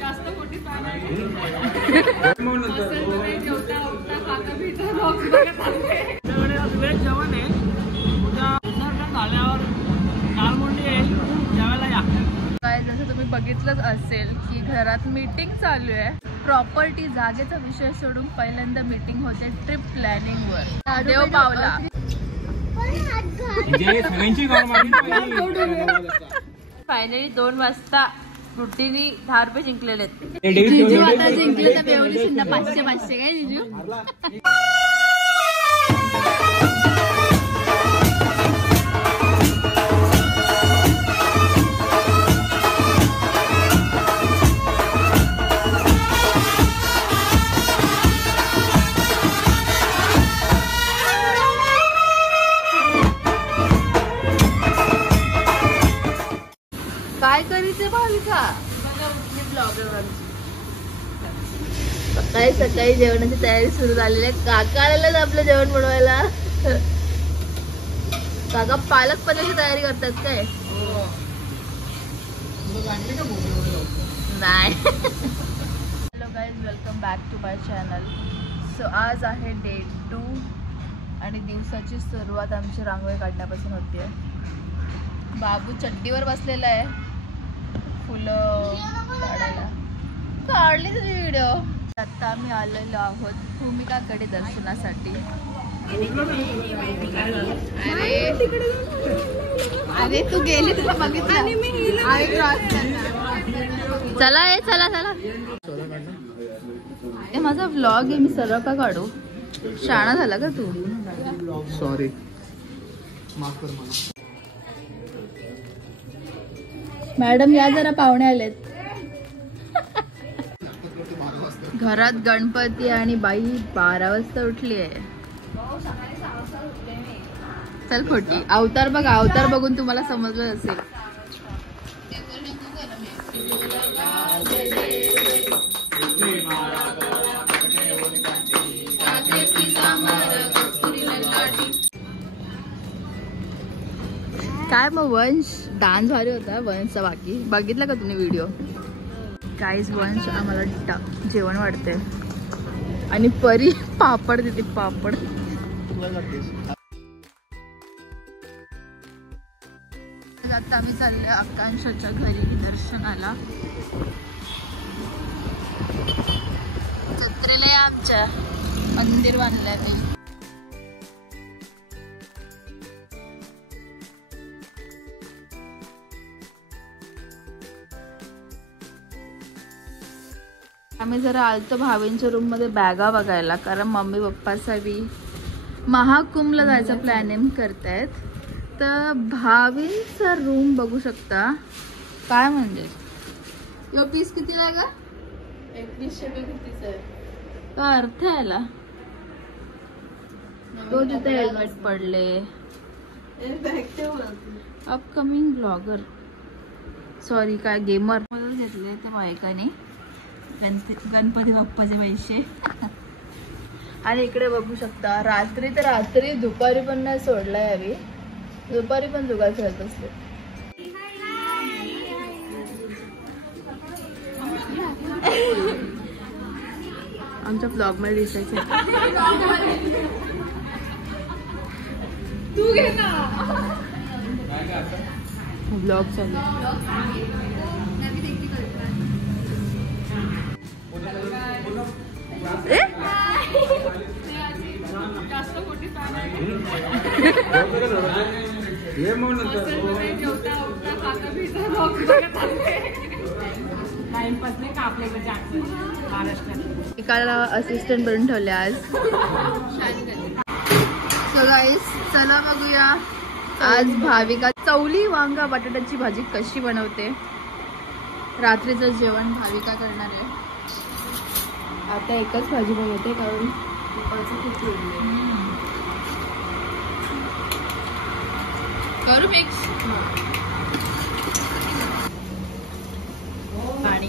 जास्त मोठी फॅन आहे. जेवता उठता खाता पिता वेज जेवण आहे. उद्या झाल्यावर दालमुंडी येईल जेवायला या. काय जसं तुम्ही बघितलंच असेल की घरात मीटिंग चालू आहे. प्रॉपर्टी जागेचा विषय सोडून पहिल्यांदा मीटिंग होते ट्रिप प्लॅनिंग वर. देव पावला फायनली 2 वाजता रुटीनी 10 रुपये जिंकलेले आहेत. जिजू आता जिंकले तर बेवली शिंदा 500 काय जिजू. काय करीचे भाविका सकाळी सकाळी जेवणाची तयारी सुरू झालेली आहे. काका आलेलं आपलं जेवण बनवायला. काका पालक पनीरची तयारी करतात काय? नाही. Hello guys, welcome back to my channel. So आज आहे डे 2 आणि दिवसाची सुरुवात आमची रांगोळी काढण्यापासून होती. बाबू चड्डीवर बसलेला आहे फुलं काढायला. काढली तुझी व्हिडिओ. आता आम्ही आलेलो आहोत भूमिकाकडे दर्शनासाठी. अरे तू गेली तुला बघितलं. चला ये चला चला. हे माझा व्लॉग आहे, मी सरळ का काढू? शाणा झाला का तू? सॉरी, माफ कर मला. मॅडम या जरा, पाहुणे आलेत. घरात गणपती आणि बाई 12 वाजता उठली आहे. चल खोटी. अवतार बघ, अवतार बघून तुम्हाला समजलं असेल. काय मग वंश डान्स भारी होता वंशचा. बाकी बघितला का तुम्ही व्हिडिओ? गाईज वंश आम्हाला जेवण वाढते आणि परी पापड देते. पापड आता आम्ही चालले आकांक्षाच्या घरी दर्शनाला. जत्रेला आमच्या मंदिर बांधलंय मी. आम्ही जरा आलतो भावींच्या रूम मध्ये बॅगा बघायला, कारण मम्मी पप्पासाठी महाकुंभला जायचा प्लॅनिंग करतायत. तर भावींचा रूम बघू शकता. काय म्हणजे यो पीस किती आहे का? 2100 कितीच आहे का? अर्थ याला तो तिथे हेल्मेट पडले. अपकमिंग ब्लॉगर सॉरी काय गेमर म्हणून घेतले ते बायकाने गणपती बाप्पाचे पैसे. आणि इकडे बघू शकता रात्री तर रात्री दुपारी पण नाही सोडलाय. यावी दुपारी पण जुगार खेळत असते. आमच्या ब्लॉग मध्ये दिसायचं. तू घे ना ब्लॉग चालू. जास्त मोठी फॅन आहे. जेवता उठता खाता पिता एकाला असिस्टंट बनून ठेवले आज. सो गाईस चला बघूया आज भाविका चवली वांगा बटाट्याची भाजी कशी बनवते. रात्रीचं जेवण भाविका करणार आहे. आता एकच भाजी बनवते कारण करू मिक्स. पाणी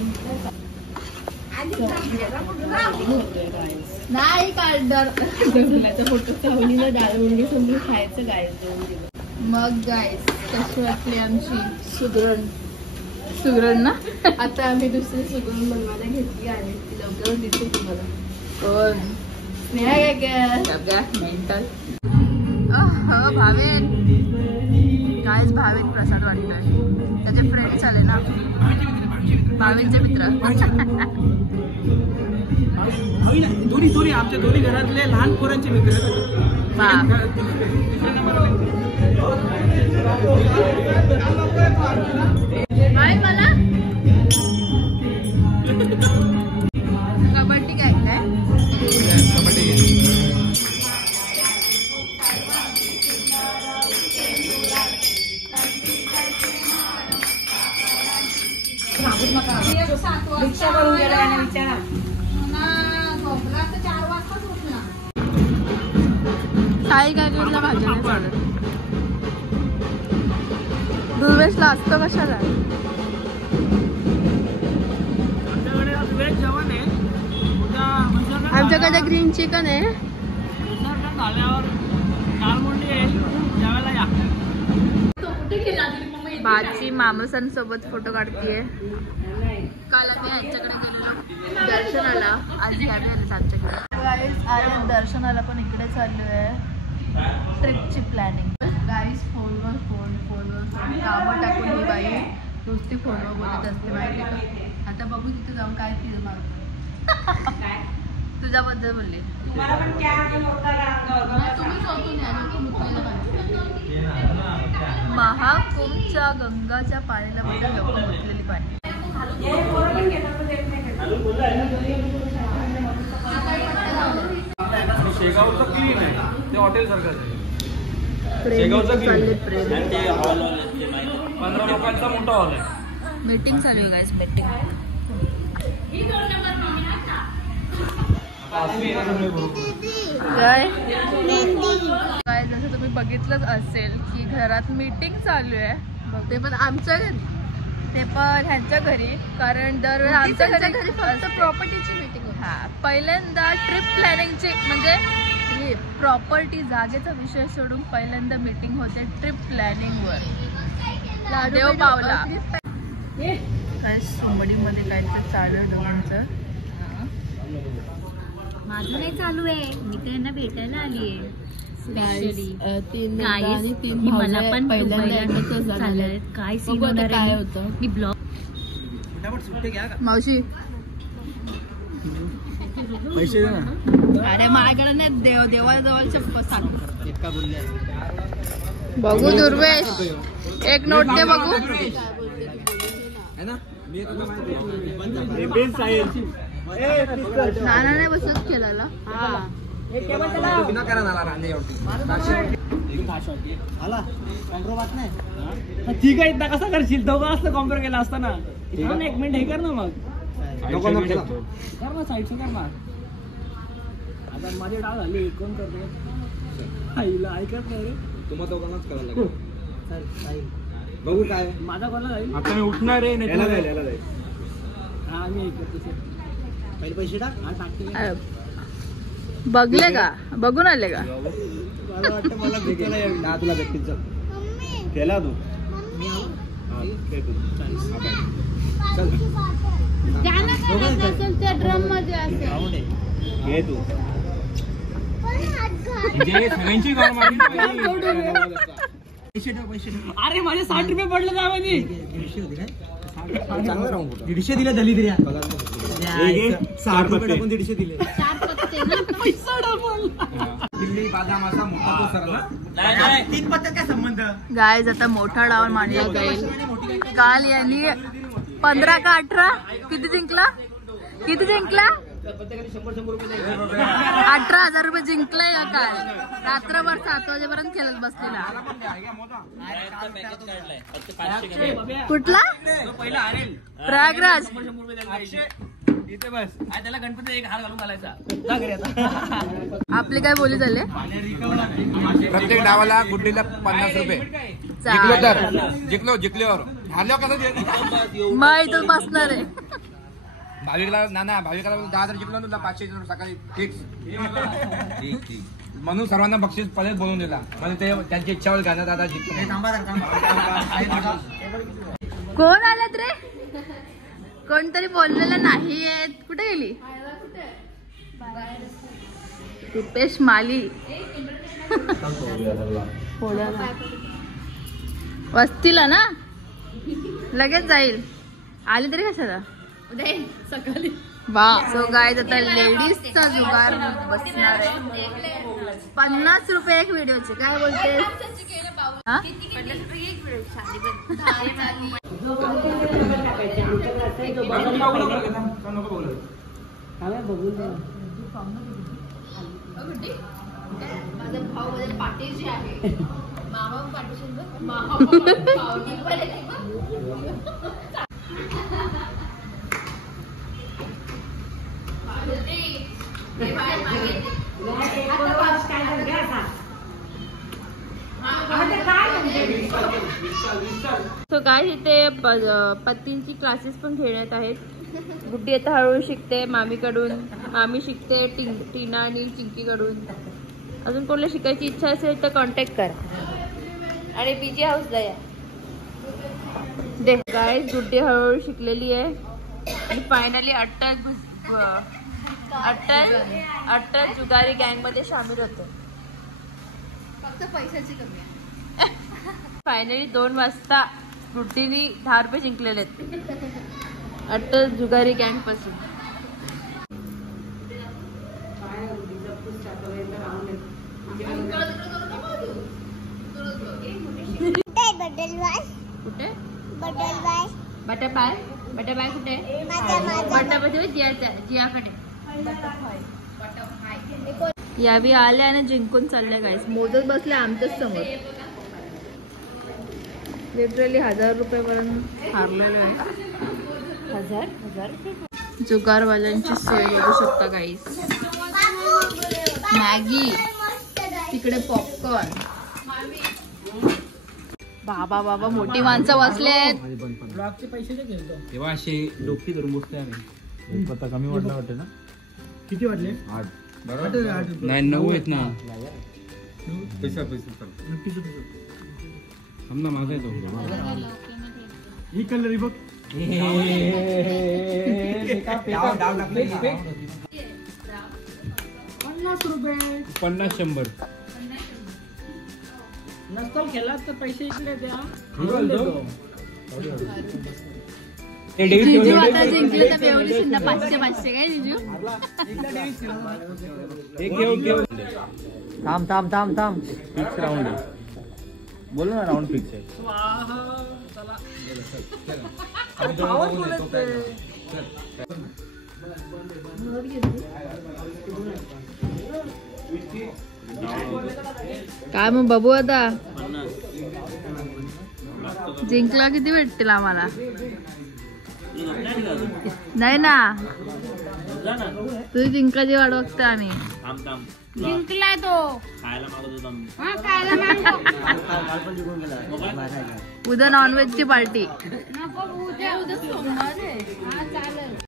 नाही काढणार. फोटो चावलीला डाळ मुलगी समजून खायचं. गायचं मग गाईस कशी वाटली आमची सुगरण ना. आता आम्ही दुसरी सुगरण बनवायला घेतली आहे ती लवकर दिसते तुम्हाला. कोण मेंटल भावेन कायच भावेन प्रसाद वाटतोय. त्याचे फ्रेंड्स आले ना भावेनचे मित्र. दोन्ही आमच्या दोन्ही घरातले लहान पोरांचे मित्र. मला कबड्डी काय रिक्षा करून गेला विचारा. साई काय केलं भाजी नाही चालत. दुर्वेशला असतं कशाला. आमच्याकडे ग्रीन चिकन आहे. भाजी मामसांसोबत फोटो काढतीये. काल आम्ही यांच्याकडे गेलेलो दर्शनाला. आज यावे आले आमच्याकडे. गाईज आज दर्शनाला पण इकडे चाललो आहे. ट्रिपची प्लॅनिंग. गाईज फोनवर कामं टाकून ही बाई नुसती फोनवर बोलत असते माहिती का. आता बघू तिथे जाऊन काय तिथं मागतो. तुझ्याबद्दल बोलले महाकुंभच्या गंगाच्या पाण्याला म्हणजे लोक मुतलेली पाणी. शेगावचं क्लीन आहे ते हॉटेल सारखं. 15 लोकांचा मोठा हॉल आहे. मीटिंग चालू आहे गाईस. मीटिंग काय जसं तुम्ही बघितलंच असेल की घरात मीटिंग चालू आहे. ते पण आमच्या घरी. ते पण ह्यांच्या घरी. कारण दरवेळी आमच्या घरी फक्त प्रॉपर्टीची मीटिंग. हा पहिल्यांदा ट्रिप प्लॅनिंगची म्हणजे प्रॉपर्टी जागेचा विषय सोडून पहिल्यांदा मीटिंग होते ट्रिप प्लॅनिंग वर. देव पावला काय सुंबडीमध्ये काहीतरी चालू आहे दोघांचं. माझं नाही चालू आहे. मी त्यांना भेटायला आली आहे. मला पण काय सीन होणार आहे. मी ब्लॉग मावशी पैसे दे ना. अरे माझ्याकडे नाही. देवाजवळच्या बघू दुर्वेश एक नोट दे बघू. नानाने बसच केला. ठीक आहे. इथं कसा करशील दोघं असलं कॉम्पेअर केला असताना. एक मिनिट हे कर ना मग. कर ना साईडचं कर ना. आता माझे डाव झाले. कोण करतो आईला ऐकत नाही रे. तुम्हाला दोघांनाच करायला लागेल. बघू काय माझा कोणाला जाईल. आता मी उठणार आहे. हा मी पहिले पैसे टाक. हा टाकते. बघले का बघून आले का. मला वाटतं मला भेटायला तुला भेटतील. केला तू ड्रम मध्ये असेल. घे तू अरे माझे 60 रुपये पडले त्यामध्ये. 150 दिले झाली तरी 60 रुपये टाकून 150 दिले. दिल्ली बादाम असा मोठा सर 3 पत्त्यात काय संबंध. गाईज आता मोठा डाव मानला जाईल. काल यांनी 15 का 18 किती जिंकला. 18,000 रुपये जिंकले या काल. रात्रभर 7 वाजेपर्यंत खेळत बसलेला. कुठला प्रयागराज. इथे बस त्याला गणपती एक हार घालून घालायचा. आपले काय बोली झाले. प्रत्येक डावाला गुड्डीला 50 रुपये. जिंकलो तर जिंकल्यावर हारल्यावर कसं मग इथं बसणार आहे. भाविकला 10,000 जिंकलो तुला 500 सकाळी फिक्स. ठीक म्हणून सर्वांना बक्षीस परत बोलून दिला म्हणजे ते त्यांची इच्छा होईल गाण्यात आता जिंकतो. कोण आलात रे? कोणतरी बोललेलं नाही येत. कुठे गेली? रुपेश माली. वस्तीला ना लगेच जाईल. आली तरी कशाला सकाळी. वा. सो गाईज आता लेडीजचा जुगार बसणार आहे. 50 रुपये एक व्हिडिओचे. काय बोलते? माझा भाऊ पाटी जे आहे मामा सो काय इथे पत्तींची क्लासेस पण घेण्यात आहेत. गुड्डी आता हळूहळू शिकते मामीकडून. मामी शिकते टीना आणि चिंकीकडून. अजून कोणाला शिकायची इच्छा असेल तर कॉन्टॅक्ट करा. आणि बीजी हाऊसला या. गाईज गुड्डी हळूहळू शिकलेली आहे. आणि फायनली अट्टल जुगारी गँग मध्ये सामील होतो. फक्त पैशाची कमी आहे. फायनली 2 वाजता गुड्डीनी 10 रुपये जिंकलेले आहेत अट्टल जुगारी गँग पासून. कुठे बटापाय? बटापाय कुठे? बटापाय जियाकडे. यावी आल्या आणि जिंकून चालल्या गाईस. मोजत बसले आमच्याच समोर. लिटरली 1000 रुपयापर्यंत हारलेलो आहे. 1000 जुगारवाल्यांची सोय बघू शकता गाईस. मॅगी तिकडे पॉपकॉर्न. बाबा बाबा मोठी माणसं बसलेत. तेव्हा असे डोकी धरून बसतोय आम्ही. पत्ता कमी वाटला वाटते ना? किती वाटले? 8. नाही 9 आहेत ना. समजा माझा येतो ही कलर बघ. 50 रुपये. 50-100 नसतो केला तर पैसे इकडे द्या. जिजू आता जिंकले तर मिळवली सुद्धा 500 काय जिजू? थांब फिक्स राऊंड आहे. बोल ना राऊंड फिक्स आहे. काय मग बघू आता. जिंकला किती भेटतील आम्हाला? नाही ना तुझी जिंकाची वाट बघतो आम्ही. जिंकला तो उद्या नॉनव्हेजची पार्टी.